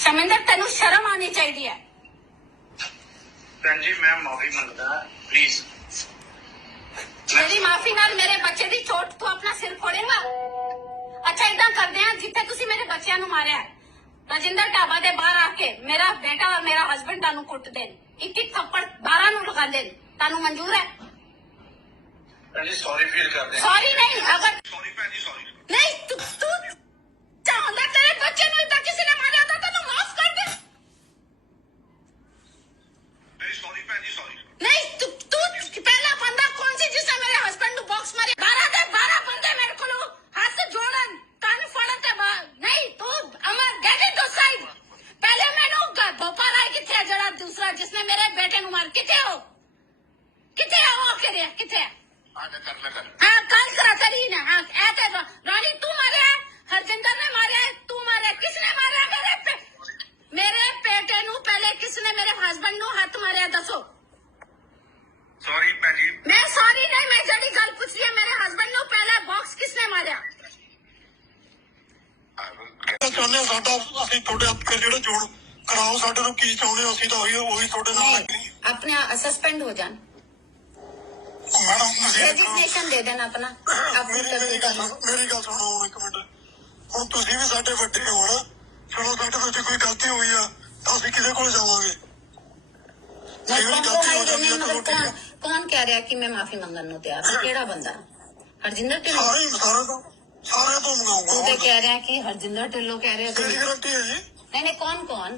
ਸ਼ਮਿੰਦਰ ਤੈਨੂੰ ਸ਼ਰਮ ਆਣੀ ਚਾਹੀਦੀ ਹੈ। ਭੈਣ ਜੀ ਮੈਂ ਮਾਫੀ ਮੰਗਦਾ ਪਲੀਜ਼ ਮੇਰੀ ਮਾਫੀ ਨਾਲ ਮੇਰੇ ਬੱਚੇ ਦੀ ਚੋਟ ਤੂੰ ਆਪਣਾ ਸਿਰ ਫੋੜੇਗਾ। ਅੱਛਾ ਇਦਾਂ ਕਰਦੇ ਆ ਜਿੱਥੇ ਤੁਸੀਂ ਮੇਰੇ ਬੱਚਿਆਂ ਨੂੰ ਮਾਰਿਆ ਰਾਜਿੰਦਰ ਢਾਬਾ ਦੇ ਬਾਹਰ ਆ ਕੇ ਮੇਰਾ ਬੇਟਾ ਔਰ ਮੇਰਾ ਹਸਬੰਡ ਤੁਹਾਨੂੰ ਕੁੱਟ ਦੇਣ ਇੱਕ ਇੱਕ ਥੱਪੜ 12 ਨੂੰ ਲਗਾ ਦੇਣ ਤੁਹਾਨੂੰ ਮਨਜ਼ੂਰ ਹੈ? ਭੈਣ ਜੀ ਸੌਰੀ ਫੀਲ ਕਰਦੇ ਸੌਰੀ ਨਹੀਂ ਅਗਰ ਸੌਰੀ ਭੈਣ ਜੀ ਸੌਰੀ ਨਹੀਂ ਤੂੰ ਤੂੰ ਚਾਹੁੰਦਾ ਤੇਰੇ ਬੱਚੇ ਨੂੰ ਇਦਾਂ ਕਿਸੇ ਨੇ ਮਾਰਿਆ ਤਾਂ ਤੈਨੂੰ ਮਾਫ ਕਰ ਦੇ ਮੇਰੀ ਸੌਰੀ ਭੈਣ ਜੀ ਸੌਰੀ ਨਹੀਂ ਤੂੰ ਤੂੰ ਪਹਿਲਾ ਬੰਦਾ ਕੌਣ ਸੀ ਜਿਸਨੇ ਮੇਰੇ ਹਸਬੰਡ ਨੂੰ ਬਾਕਸ ਮਾਰਿਆ 12 ਦੇ 12 ਬੰਦੇ ਮੇਰੇ ਕੋਲ ਹੱਥ ਜੋੜਨ ਕੰਨ ਫੜਨ ਤੇ ਬਾ- ਨਹੀਂ ਤੂੰ ਅਮਰ ਗੈਟ ਇਟ ਸਾਈਡ ਪਹਿਲੇ ਮੈਨੂੰ ਗ- ਭੋਪਾ ਰਾਏ ਕਿੱਥੇ ਹੈ ਜਿਹੜਾ ਦੂਸਰਾ ਜਿਸਨੇ ਮੇਰੇ ਬੇਟੇ ਨੂੰ ਮਾਰ ਕਿੱਥੇ ਹੋ ਕਿੱਥੇ ਮਾਰਿਆ ਹੈ, ਹਰਜਿੰਦਰ ਨੇ ਮਾਰਿਆ ਹੈ, ਤੂੰ ਮਾਰਿਆ ਕਿਸਨੇ ਮਾਰਿਆ? ਮੇਰੇ ਪੇ ਮੇਰੇ ਬੇਟੇ ਨੂੰ ਪਹਿਲੇ ਕਿਸਨੇ ਮੇਰੇ ਹਸਬੰਡ ਨੂੰ ਹੱਥ ਮਾਰਿਆ ਦੱਸੋ? ਸੌਰੀ ਭੈਣ ਜੀ। ਮੈਂ ਸੌਰੀ ਨਹੀਂ ਮੈਂ ਜਿਹੜੀ ਗੱਲ ਪੁੱਛ ਰਹੀ ਹਾਂ ਮੇਰੇ ਹਸਬੰਡ ਨੂੰ ਪਹਿਲੇ ਬਾਕਸ ਕਿਸਨੇ ਮਾਰਿਆ? ਚਾਹੁੰਦੇ ਹਾਂ ਸਾਡਾ ਅਸੀਂ ਤੁਹਾਡੇ ਹੱਥ ਜਿਹੜਾ ਜੋੜ ਕਰਾਓ ਸਾਡੇ ਨੂੰ ਕੀ ਚਾਹੁੰਦੇ ਹੋ ਅਸੀਂ ਤਾਂ ਉਹੀ ਉਹੀ ਤੁਹਾਡੇ ਨਾਲ ਲੱਗੇ अपने सस्पेंड हो जान ਮੈਡਮ ਤੁਸੀਂ रेजिग्नेशन दे देना अपना अपनी ਮੇਰੀ ਮੇਰੀ तस्वीर ਗੱਲ ਸੁਣੋ ਮੇਰੀ ਗੱਲ ਸੁਣੋ ਹੁਣ ਇੱਕ ਮਿੰਟ ਹੁਣ ਤੁਸੀਂ ਵੀ ਸਾਡੇ ਵੱਡੇ ਹੋ ਨਾ ਚਲੋ ਸਾਡੇ ਵਿੱਚ ਕੋਈ ਗਲਤੀ ਹੋਈ ਆ ਤਾਂ ਅਸੀਂ ਕਿਹਦੇ ਕੋਲ ਜਾਵਾਂਗੇ मैं मेरी गलती हो compromise जाती है नहीं तो मगर ठीक कौन है। कौन कह रहा है कि मैं माफी मंगन ਨੂੰ ਤਿਆਰ ਹਾਂ ਕਿਹੜਾ ਬੰਦਾ ਹਰਜਿੰਦਰ ਢਿੱਲੋਂ ਸਾਰੇ ਹੀ ਸਾਰਿਆਂ ਤੋਂ ਸਾਰਿਆਂ ਤੋਂ ਤੂੰ ਤੇ ਮੰਗਾਉਂਗਾ ਕਹਿ ਰਿਹਾ ਕਿ ਹਰਜਿੰਦਰ ਢਿੱਲੋਂ ਕਹਿ ਰਿਹਾ ਮੇਰੀ ਕਿ ਗਰੰਟੀ ਹੈ ਜੀ ਨਹੀਂ ਨਹੀਂ ਕੌਣ ਕੌਣ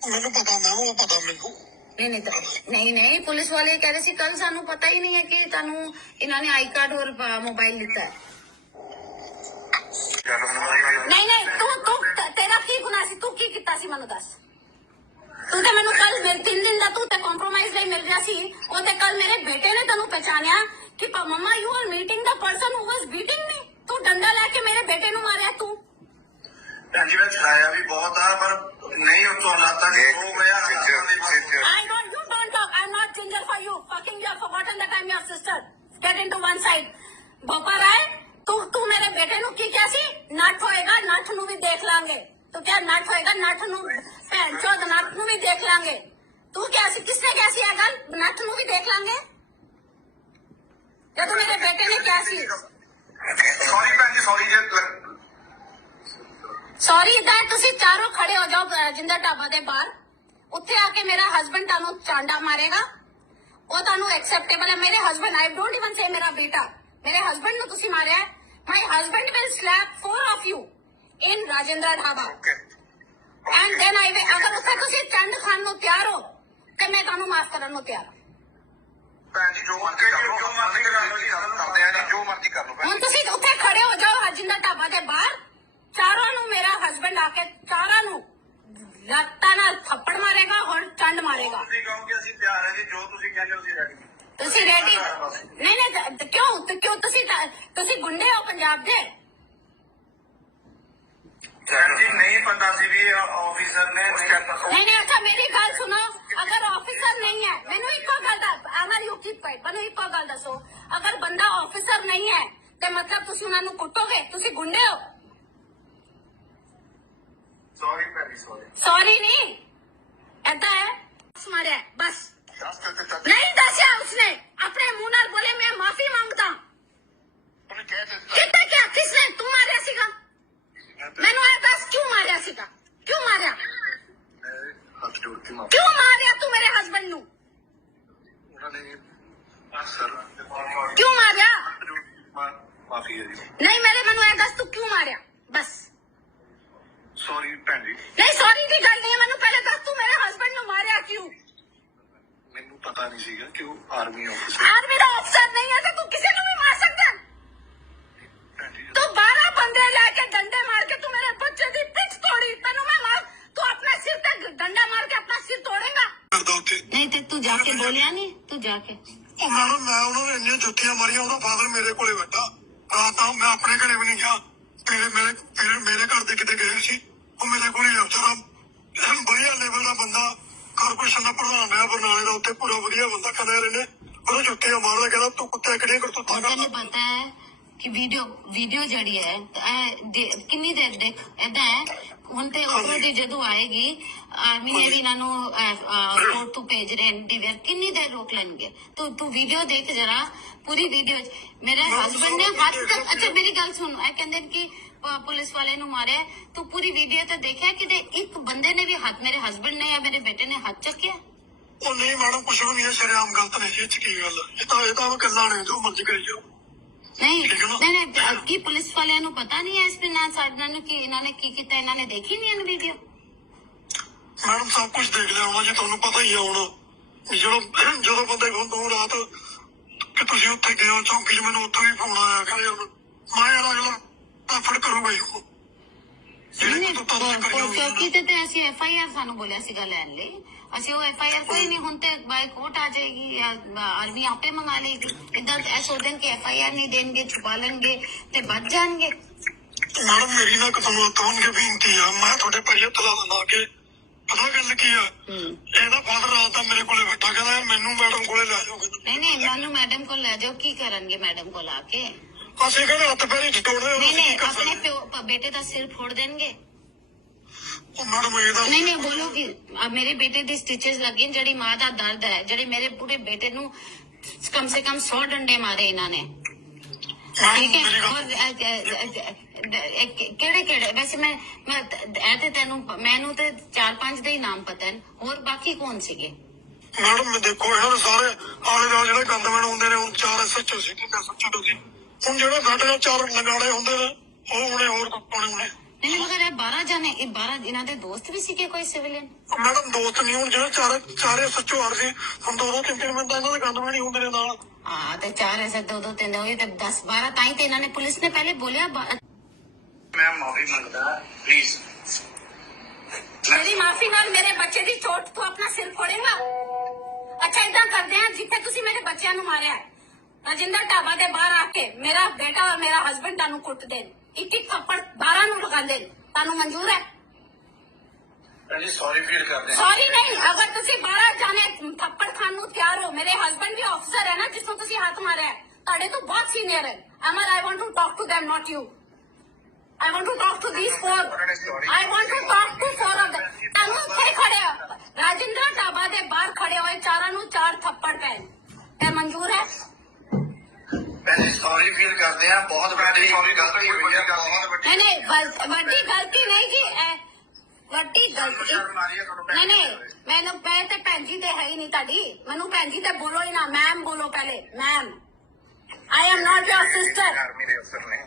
ਉਹਨਾਂ ਨੇ ਮੰਗਾ ਕੇ ਦਿੱਤਾ ਇਹਨਾਂ ਕੋਲੋਂ ਮੈਨੂੰ ਪਤਾ ਮੈਮ ਉਹ ਪਤਾ ਮੈਨੂੰ ਨਹੀਂ ਨਹੀਂ ਤਾਂ- ਨਹੀਂ ਨਹੀਂ ਪੁਲਿਸ ਵਾਲੇ ਕਹਿ ਰਹੇ ਸੀ ਕੱਲ ਸਾਨੂੰ ਪਤਾ ਹੀ ਨਹੀਂ ਹੈ ਕਿ ਤੁਹਾਨੂੰ ਇਹਨਾਂ ਨੇ ਆਈ ਕਾਰਡ ਔਰ ਮੋਬਾਈਲ ਦਿੱਤਾ ਹੈ ਨਹੀਂ ਨਹੀਂ ਤੂੰ ਤੂੰ ਤ- ਤੇਰਾ ਕੀ ਗੁਨਾਹ ਸੀ ਤੂੰ ਕੀ ਕੀਤਾ ਸੀ ਮੈਨੂੰ ਦੱਸ ਤੂੰ ਤੇ ਮੈਨੂੰ ਕੱਲ ਮੇਰੇ ਤਿੰਨ ਦਿਨ ਦਾ ਤੂੰ ਤੇ ਕੰਪਰੋਮਾਈਜ਼ ਲਈ ਮਿਲ ਗਿਆ ਸੀ ਉਹ ਤੇ ਕੱਲ ਮੇਰੇ ਬੇਟੇ ਨੇ ਤੈਨੂੰ ਪਛਾਣਿਆ ਕਿ ਪ- ਮੰਮਾ you are meeting the person who was beating me ਤੂੰ ਡੰਡਾ ਲੈ ਕੇ ਮੇਰੇ ਬੇਟੇ ਨੂੰ ਮਾਰਿਆ ਤੂੰ ਭੈਣ ਜੀ ਮੈਂ ਚਲਾਇਆ ਵੀ ਬਹੁਤ ਆ ਪਰ ਨਹੀਂ ਉਹ ਤੋਂ ਹਾਲਾਤਾਂ ਨੇ ਹੋ ਗਿਆ I don't, you don't talk. I'm not ginger for you. Fucking you have forgotten that I'm your sister. Get into one side. ਭੋਪਾ ਰਾਏ ਤੂੰ ਤੂੰ ਮੇਰੇ ਬੇਟੇ ਨੂੰ ਕੀ ਕਿਹਾ ਸੀ ਨੱਠ ਹੋਏਗਾ ਨੱਠ ਨੂੰ ਵੀ ਦੇਖ ਲਾਂਗੇ ਤੂੰ ਕਿਹਾ ਨੱਠ ਹੋਏਗਾ ਨੱਠ ਨੂੰ ਭੈਣ ਚੋਦ ਨੱਠ ਨੂੰ ਵੀ ਦੇਖ ਲਾਂਗੇ ਤੂੰ ਕਿਹਾ ਸੀ ਕਿਸਨੇ ਕਿਹਾ ਸੀ ਇਹ ਗੱਲ ਨੱਠ ਨੂੰ ਵੀ ਦੇਖ ਲਾਂਗੇ ਜਦੋਂ ਮੇਰੇ ਬੇਟੇ ਨੇ ਕਿਹਾ ਸੀ ਸੌਰੀ ਭੈਣ ਜੀ ਸੌਰੀ ਇਦਾਂ ਤੁਸੀਂ ਚਾਰੋਂ ਖੜੇ ਹੋ ਜਾਓ ਜਿੰਦਰ ਢਾਬਾ ਦੇ ਬਾਹਰ। ਉੱਥੇ ਆ ਕੇ ਮੇਰਾ ਹਸਬੰਡ ਤੁਹਾਨੂੰ ਚਾਂਡਾ ਮਾਰੇਗਾ। ਉਹ ਤੁਹਾਨੂੰ ਐਕਸੈਪਟੇਬਲ ਹੈ। ਮੇਰੇ husband I don't even say ਮੇਰਾ ਬੇਟਾ। ਮੇਰੇ ਹਸਬੰਡ ਨੂੰ ਤੁਸੀਂ ਮਾਰਿਆ ਹੈ। My husband will slap four of you in Rajinder Dhaba. And then I ਅਗਰ ਉੱਥੇ ਤੁਸੀਂ ਚੰਡ ਖਾਨ ਨੂੰ ਤਿਆਰ ਹੋ ਤੇ ਮੈਂ ਤੁਹਾਨੂੰ ਮਾਫ ਕਰਨ ਨੂੰ ਤਿਆਰ ਹਾਂ। ਭੈਣ ਜੀ ਜੋ ਮਰਜ਼ੀ ਕਰ ਲਓ। ਜੋ ਮਰਜ਼ੀ ਕਰ ਲਓ ਜੀ ਕਰਦੇ ਆ ਜੀ ਜੋ ਮਰਜ਼ੀ ਕਰ ਲਓ ਹੁਣ ਤੁਸੀਂ ਉੱਥੇ ਖੜੇ ਹੋ ਜਾਓ ਰਾਜਿੰਦਰ ਢਾਬਾ ਦੇ ਬਾਹਰ। ਚਾਰਾਂ ਨੂੰ ਮੇਰਾ ਹਸਬੰਡ ਆ ਕੇ ਚਾਰਾਂ ਨੂੰ ਲੱਤਾਂ ਨਾਲ ਥੱਪੜ ਮਾਰੇਗਾ ਔਰ ਚੰਡ ਮਾਰੇਗਾ। ਤੁਸੀਂ ਕਹੋਗੇ ਅਸੀਂ ਤਿਆਰ ਹਾਂ ਜੀ ਜੋ ਤੁਸੀਂ ਕਹਿੰਦੇ ਹੋ ਅਸੀਂ ਰੈਡੀ ਤੁਸੀਂ ਰੈਡੀ ਨਹੀਂ ਨਹੀਂ ਕਿਉਂ ਤੇ ਕਿਉਂ ਤੁਸੀਂ ਤੁਸੀਂ ਗੁੰਡੇ ਹੋ ਪੰਜਾਬ ਦੇ? ਜੀ ਨਹੀਂ ਪਤਾ ਸੀ ਵੀ ਆਫੀਸਰ ਨੇ ਨਹੀਂ ਨਹੀਂ ਅੱਛਾ ਮੇਰੀ ਗੱਲ ਸੁਣੋ ਅਗਰ ਆਫੀਸਰ ਨਹੀਂ ਹੈ ਮੈਨੂੰ ਇੱਕੋ ਗੱਲ ਦਾ ਅਮਰ ਯੂ ਕੀਪ ਕੁਆਇਟ ਮੈਨੂੰ ਇੱਕੋ ਗੱਲ ਦੱਸੋ ਅਗਰ ਬੰਦਾ ਆਫੀਸਰ ਨਹੀਂ ਹੈ ਤੇ ਮਤਲਬ ਤੁਸੀਂ ਉਹਨਾਂ ਨੂੰ ਕੁੱਟੋਗੇ? ਤੁਸੀਂ ਗੁੰਡੇ ਹੋ? ਸੌਰੀ ਭੈਣ ਨਹੀਂ ਐਦਾਂ ਹੈ ਬਸ ਮਾਰਿਆ ਬਸ ਦੱਸ ਕੇ ਦਿੱਤਾ ਨਹੀਂ ਦੱਸਿਆ ਉਸਨੇ ਆਪਣੇ ਮੂੰਹ ਨਾਲ ਬੋਲੇ ਮੈਂ ਮਾਫੀ ਮੰਗਦਾ ਉਹਨੇ ਕਹਿ ਦਿੱਤਾ ਕਿਹਾ ਕਿਸਨੇ ਤੂੰ ਮਾਰਿਆ ਸੀਗਾ ਮੈਨੂੰ ਇਹ ਦੱਸ ਕਿਉਂ ਮਾਰਿਆ ਸੀਗਾ ਕਿਉਂ ਮਾਰਿਆ ਹੱਥ ਜੋੜ ਕੇ ਮਾਫੀ ਕਿਉਂ ਮਾਰਿਆ ਤੂੰ ਮੇਰੇ ਹਸਬੰਡ ਨੂੰ ਉਹਨਾਂ ਨੇ ਸਰ ਕਿਉਂ ਮਾਰਿਆ ਮਾਫੀ ਹੈ ਜੀ ਨਹੀਂ ਮੇਰੇ ਮੈਨੂੰ ਇਹ ਦੱਸ ਤੂੰ ਕਿਉਂ ਮਾਰਿਆ ਬਸ ਸੌਰੀ ਭੈਣ ਜੀ। ਨਹੀਂ ਸੌਰੀ ਦੀ ਗੱਲ ਨਹੀਂ ਹੈ, ਮੈਨੂੰ ਪਹਿਲੇ ਦੱਸ ਤੂੰ ਮੇਰੇ ਹਸਬੰਡ ਨੂੰ ਮਾਰਿਆ ਕਿਉਂ? ਮੈਨੂੰ ਪਤਾ ਨਹੀਂ ਸੀਗਾ ਕਿ ਉਹ ਆਰਮੀ ਆਫਿਸਰ ਆਰਮੀ ਦਾ ਅਫਸਰ ਨਹੀਂ ਹੈ ਤੇ ਤੂੰ ਕਿਸੇ ਨੂੰ ਵੀ ਮਾਰ ਸਕਦਾ? ਹੈ। ਭੈਣ ਜੀ ਤੂੰ 12 ਬੰਦੇ ਲੈ ਕੇ ਡੰਡੇ ਮਾਰ ਕੇ ਤੂੰ ਮੇਰੇ ਬੱਚੇ ਦੀ ਪਿੱਠ ਤੋੜੀ ਤੈਨੂੰ ਮੈਂ ਮਾਰ ਤੂੰ ਆਪਣੇ ਸਿਰ ਤੇ ਡੰਡਾ ਮਾਰ ਕੇ ਆਪਣਾ ਬੋਲਿਆ ਨਹੀਂ ਤੂੰ ਜਾ ਕੇ ਉਹ ਮੈਡਮ ਮੈਂ ਉਹਨਾਂ ਨੂੰ ਇੰਨੀਆਂ ਜੁੱਤੀਆਂ ਮਾਰੀਆਂ ਉਹਦਾ ਫਾਦਰ ਮੇਰੇ ਕੋਲੇ ਬੈਠਾ। ਰਾਤ ਨੂੰ ਮੈਂ ਆਪਣੇ ਘਰੇ ਵੀ ਨਹੀਂ ਗਿਆ। ਮੇਰੇ ਮੇਰੇ ਮੇਰੇ ਮੇਰੇ ਘਰ ਦੇ ਕਿਤੇ ਗਏ ਸੀ ਉਹ ਮੇਰੇ ਕੋਲੇ ਆ ਵਿਚਾਰਾ ਐਨ ਵਧੀਆ ਲੈਵਲ ਦਾ ਬੰਦਾ ਕਾਰਪੋਰੇਸ਼ਨ ਦਾ ਪ੍ਰਧਾਨ ਰਿਹਾ ਬਰਨਾਲੇ ਦਾ ਉੱਤੇ ਪੂਰਾ ਵਧੀਆ ਬੰਦਾ ਕਹਿੰਦੇ ਰਹੇ ਨੇ ਉਹਨੂੰ ਜੁੱਤੀਆਂ ਮਾਰਦਾ ਕਹਿੰਦਾ ਤੂੰ ਕੁੱਤੇ ਕਿਹੜੀਆਂ ਕਰਤੂਤਾਂ ਤੈਨੂੰ ਕਰਦਾ? ਪਤਾ ਹੈ ਕਿ ਵੀਡੀਓ ਵੀਡੀਓ ਜਿਹੜੀ ਹੈ ਇਹ ਦੇ- ਕਿੰਨੀ ਦੇਰ ਦੇਖ ਏਦਾਂ ਹੈ ਹੁਣ ਤੇ ਉੱਪਰੋਂ ਜਦੋਂ ਆਏਗੀ ਆਰਮੀ ਨੇ ਵੀ ਇਹਨਾਂ ਨੂੰ ਕੋਰਟ ਤੋਂ ਭੇਜ ਰਹੇ ਐਂਟੀਵੇਅਰ ਕਿੰਨੀ ਦੇਰ ਰੋਕ ਲੈਣਗੇ? ਤੂੰ ਤੂੰ ਵੀਡੀਓ ਦੇਖ ਜਰਾ ਪੂਰੀ ਵੀਡੀਓ ਮੇਰੇ ਹਸਬੰਡ ਨੇ ਹੱਥ ਤੱਕ ਅੱਛਾ ਮੇਰੀ ਗੱਲ ਸੁਣ ਇਹ ਕਹਿੰਦੇ ਕਿ ਪੁਲਿਸ ਵਾਲੇ ਨੂੰ ਮਾਰਿਆ। ਤੂੰ ਪੂਰੀ ਵੀਡੀਓ ਤੇ ਦੇਖਿਆ ਕਿ ਇੱਕ ਬੰਦੇ ਨੇ ਵੀ ਹੱਥ ਮੇਰੇ ਹਸਬੰਡ ਨੇ ਜਾਂ ਮੇਰੇ ਬੇਟੇ ਨੇ ਹੱਥ ਚੱਕਿਆ? ਉਹ ਨਹੀਂ ਮੈਡਮ ਕੁਛ ਵੀ ਨਹੀਂ ਹੈ ਸ਼ਰੇਆਮ ਗਲਤ ਨਹੀਂ ਇਹ ਚ ਕੀ ਗੱਲ? ਇਹ ਤਾਂ ਇਹ ਤਾਂ ਗੱਲਾਂ ਨੇ ਜੋ ਮਰਜ਼ੀ ਕਰੀ ਜਾਓ। ਨਹੀਂ ਨਾ? ਨਹੀਂ ਨਹੀਂ ਕੀ ਪੁਲਿਸ ਵਾਲਿਆਂ ਨੂੰ ਪਤਾ ਨਹੀਂ ਹੈ ਇਸ ਦੇ ਨਾਲ ਸਾਡੇ ਨਾਲ ਕਿ ਇਹਨਾਂ ਨੇ ਕੀ ਕੀਤਾ ਇਹਨਾਂ ਨੇ ਦੇਖੀ ਨਹੀਂ ਇਹ ਵੀਡੀਓ ਮੈਡਮ ਸਭ ਕੁਝ ਦੇਖ ਲਿਆ ਹੋਣਾ ਜੀ ਤੁਹਾਨੂੰ ਪਤਾ ਹੀ ਆ ਹੁਣ। ਜਦੋਂ ਜਦੋਂ ਬੰਦੇ ਕੋਲ ਤੋਂ ਰਾਤ ਕਿ ਤੁਸੀਂ ਉੱਥੇ ਗਏ ਹੋ ਚੌਂਕੀ 'ਚ ਮੈਨੂੰ ਉੱਥੋਂ ਵੀ ਫੋਨ ਆਇਆ ਕਹਿੰਦੇ ਹੁਣ ਮੈਂ ਯਾਰ ਅਗਲਾ ਤਾਂ ਫੜ ਕਰੂਗਾ ਹੀ ਉਹ। ਕਿਉਂਕਿ ਤੇ ਅਸੀਂ ਐਫ ਆਈ ਆਰ ਸਾਨੂੰ ਬੋਲਿਆ ਸੀਗਾ ਲੈਣ ਲਈ। ਅਸੀਂ ਉਹ ਐਫ ਆਈ ਆਰ ਕੋਈ ਨਹੀਂ ਹੁਣ ਤੇ ਬਾਈ ਕੋਰਟ ਆ ਜਾਏਗੀ ਜਾਂ ਆਰਮੀ ਆਪੇ ਮੰਗਾ ਲੇਗੀ ਇਦਾਂ ਐ ਸੋਚਦੇ ਨੇ ਕਿ ਐਫ ਆਈ ਆਰ ਨਹੀਂ ਦੇਣਗੇ ਛੁਪਾ ਲੈਣਗੇ ਤੇ ਬਚ ਜਾਣਗੇ। ਮੈਡਮ ਮੇਰੀ ਨਾ ਤੁਹਾਨੂੰ ਤੁਹਾਨੂੰ ਬੇਨਤੀ ਆ। ਮੈਂ ਤੁਹਾਡੇ ਪੈਰੀਂ ਹੱਥ ਲਾ ਦਿੰਦਾ ਕਿ ਪਤਾ ਗੱਲ ਕੀ ਆ? ਇਹਦਾ ਫਾਦਰ ਰਾਤ ਦਾ ਮੇਰੇ ਕੋਲੇ ਬੈਠਾ ਕਹਿੰਦਾ ਮੈਨੂੰ ਮੈਡਮ ਕੋਲੇ ਲੈ ਜਾਓ ਨਹੀਂ ਨਹੀਂ ਮੈਨੂੰ ਮੈਡਮ ਕੋਲ ਲੈ ਜਾਓ। ਕੀ ਕਰਨਗੇ ਮੈਡਮ ਕੋਲ ਆ ਕੇ? ਅਸੀਂ ਕਹਿੰਦੇ ਹੱਥ ਪੈਰੀ ਟਟੋੜਦੇ ਨਹੀਂ ਨਹੀਂ ਆਪਣੇ ਪਿਓ ਬੇਟੇ ਦਾ ਸਿਰ ਫੋੜ ਦੇਣਗੇ। ਨਹੀਂ ਨਹੀਂ ਬੋਲੋ ਕਿ ਅਹ ਮੇਰੇ ਬੇਟੇ ਦੀ ਸਟਿਚਸ ਲੱਗੀ ਜਿਹੜੀ ਮਾਂ ਦਾ ਦਰਦ ਹੈ ਜਿਹੜੇ ਮੇਰੇ ਪੂਰੇ ਬੇਟੇ ਨੂੰ ਕਮ ਸੇ ਕਮ 100 ਡੰਡੇ ਮਾਰੇ ਇਹਨਾਂ ਨੇ। ਠੀਕ ਹੈ? ਔਰ ਕਿਹੜੇ ਕਿਹੜੇ? ਵੈਸੇ ਮੈਂ ਮੈਂ ਇਹ ਤੇ ਤੈਨੂੰ ਮੈਨੂੰ ਤੇ ਚਾਰ ਪੰਜ ਦੇ ਹੀ ਨਾਮ ਪਤਾ ਹਨ ਹੋਰ ਬਾਕੀ ਕੌਣ ਸੀਗੇ? ਮੈਡਮ ਦੇਖੋ ਇਹਨਾਂ ਦੇ ਸਾਰੇ ਆਲੇ ਦੁਆਲੇ ਜਿਹੜੇ ਗੰਦਮੈਨ ਹੁੰਦੇ ਨੇ ਹੁਣ ਚਾਰ ਐਸਐਚਓ ਸੀ ਕਿ ਐਸਐਚਓ ਸੀ। ਹੁਣ ਜਿਹੜਾ ਨਾਲ ਚਾਰ ਲਗਾੜੇ ਹੁੰਦੇ ਨੇ ਉਹ ਹੁਣੇ ਹੋਰ ਕੋਣੇ ਹੁਣੇ। ਨਹੀਂ ਨਹੀਂ, ਮਗਰ 12 ਜਾਣੇ ਇਹ 12 ਇਹਨਾਂ ਦੇ ਦੋਸਤ ਵੀ ਸੀਗੇ ਕੋਈ ਸਿਵਲੀਅਨ? ਮੈਡਮ ਦੋਸਤ ਨਹੀਂ ਹੁਣ ਜਿਹੜੇ ਚਾਰ ਚਾਰੇ ਐਸਐਚਓ ਆ ਸੀ। ਹੁਣ ਦੋ ਦੋ ਤਿੰਨ ਤਿੰਨ ਮਿੰਟ ਇਹਨਾਂ ਦੇ ਗੰਦਮੈਨ ਹੀ ਹੁੰਦੇ ਨੇ ਨਾਲ। ਹਾਂ ਤੇ ਚਾਰ ਐਸੇ ਦੋ ਦੋ ਤਿੰਨ ਹੋਏ ਤੇ 10 12 ਤਾਂ ਹੀ ਤੇ ਇਹਨਾਂ ਨੇ ਪੁਲਿਸ ਨੇ ਪਹਿਲੇ ਬੋਲਿਆ ਮੈਂ ਮਾਫੀ ਮੰਗਦਾ ਪਲੀਜ਼ ਮੇਰੀ ਮਾਫੀ ਨਾਲ ਮੇਰੇ ਬੱਚੇ ਦੀ ਚੋਟ ਤੋਂ ਆਪਣਾ ਸਿਰ ਫੋੜੇਗਾ। ਅੱਛਾ ਇਦਾਂ ਕਰਦੇ ਆ ਜਿੱਥੇ ਤੁਸੀਂ ਮੇਰੇ ਬੱਚਿਆਂ ਨੂੰ ਮਾਰਿਆ। ਰਾਜਿੰਦਰ ਢਾਬਾ ਦੇ ਬਾਹਰ ਆ ਕੇ ਮੇਰਾ ਬੇਟਾ ਔਰ ਮੇਰਾ ਹਸਬੰਡ ਤੁਹਾਨੂੰ ਕੁੱਟ ਦੇਣ ਇੱਕ ਇੱਕ ਥੱਪੜ 12 ਨੂੰ ਲਗਾ ਦੇਣ ਤੁਹਾਨੂੰ ਮਨਜ਼ੂਰ ਹੈ? ਜੀ ਸੌਰੀ ਫੀਲ ਕਰਦੇ ਹਾਂ। ਸੌਰੀ ਨਹੀਂ ਅਗਰ ਤੁਸੀਂ 12 ਜਾਣੇ ਥੱਪੜ ਖਾਣ ਨੂੰ ਤਿਆਰ ਹੋ ਮੇਰੇ ਹਸਬੰਡ ਵੀ ਆਫਸਰ ਹੈ ਨਾ ਜਿਸ ਨੂੰ ਤੁਸੀਂ ਹੱਥ ਮਾਰਿਆ ਤੁਹਾਡੇ ਤੋਂ ਬਹੁਤ ਸੀਨੀਅਰ ਹੈ। Amar I want to talk to them not you. I want to talk to these four. I want to talk to four of them. ਤੁਹਾਨੂੰ ਇੱਥੇ ਖੜੇ ਹੋ ਰਾਜਿੰਦਰ ਢਾਬਾ ਦੇ ਬਾਹਰ ਖੜੇ ਹੋਏ ਚਾਰਾਂ ਨੂੰ ਚਾਰ ਥੱਪੜ ਪੈਣ ਇਹ ਮਨਜ਼ੂਰ ਹੈ? ਜੀ ਸੌਰੀ ਫੀਲ ਕਰਦੇ ਹਾਂ ਬਹੁਤ ਵੱਡੀ ਸੌਰੀ ਗਲਤੀ ਹੋਈ ਹੈ ਬਹੁਤ ਵੱਡੀ ਨਹੀਂ ਵੱਡੀ ਗਲਤੀ ਨਹੀਂ ਜੀ ਇਹ ਵੱਡੀ ਗਲਤੀ। ਸ਼ਰਮ ਆ ਰਹੀ ਹੈ ਤੁਹਾਨੂੰ ਨਹੀਂ ਨਹੀਂ ਮੈਨੂੰ ਮੈਂ ਤੇ ਭੈਣ ਜੀ ਤੇ ਹੈ ਹੀ ਨਹੀਂ ਤੁਹਾਡੀ। ਮੈਨੂੰ ਭੈਣ ਜੀ ਤੇ ਬੋਲੋ ਹੀ ਨਾ ਮੈਮ ਬੋਲੋ ਪਹਿਲੇ ma'am I am not your sister army ਦੇ ਅਫਸਰ ਨੇ।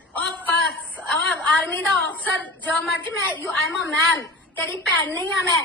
ਆਰਮੀ ਦਾ ਅਫਸਰ ਜੋ ਮਰਜ਼ੀ ਮੈਂ you I am a ma'am ਤੇਰੀ ਭੈਣ ਨਹੀਂ ਆ ਮੈਂ।